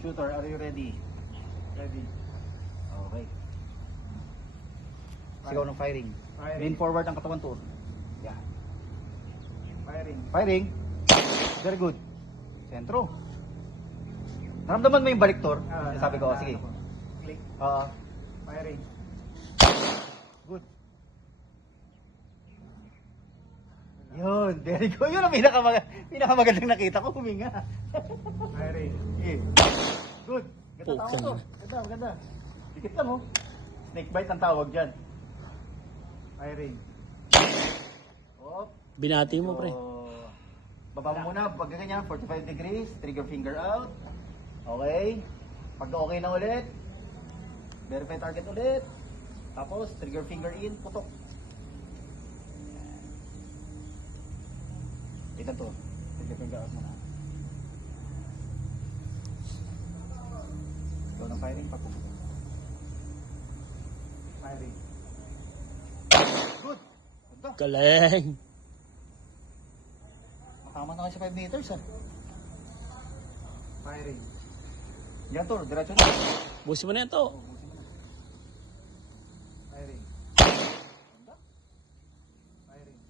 Shooter, are you ready? Ready. Okay. Sigaw ng firing. Firing. Lean forward ang katawan tour. Yeah. Firing. Firing. Very good. Sentro. Naramdaman mo yung baliktor? Sabi ko, sige. Click. Firing. Good. Yun, very good. Yun ang pinakamagandang nakita ko, huminga. Firing. Sige. Good. Ganda tao to. Ganda, maganda. Dikit lang oh. Snake bite ang tawag dyan. Firing. Op. Binati mo, pre. Baba mo muna, pag ganyan, 45 degrees, trigger finger out. Okay. Pag okay na ulit, verify target ulit. Tapos, trigger finger in, putok. Ito to. Trigger finger out muna. Ikaw ng firing, pagputok. Firing. Good. Ganda. Galing. Tama na kayo sa 5 meters ah. Firing. Yan to, diretso na. Busi mo na yan to. Firing. Firing.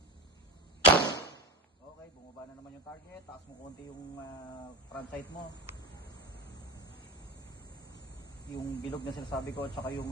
Okay, bumaba na naman yung target. Taas mo konti yung front sight mo. Yung bilog na sinasabi ko, tsaka yung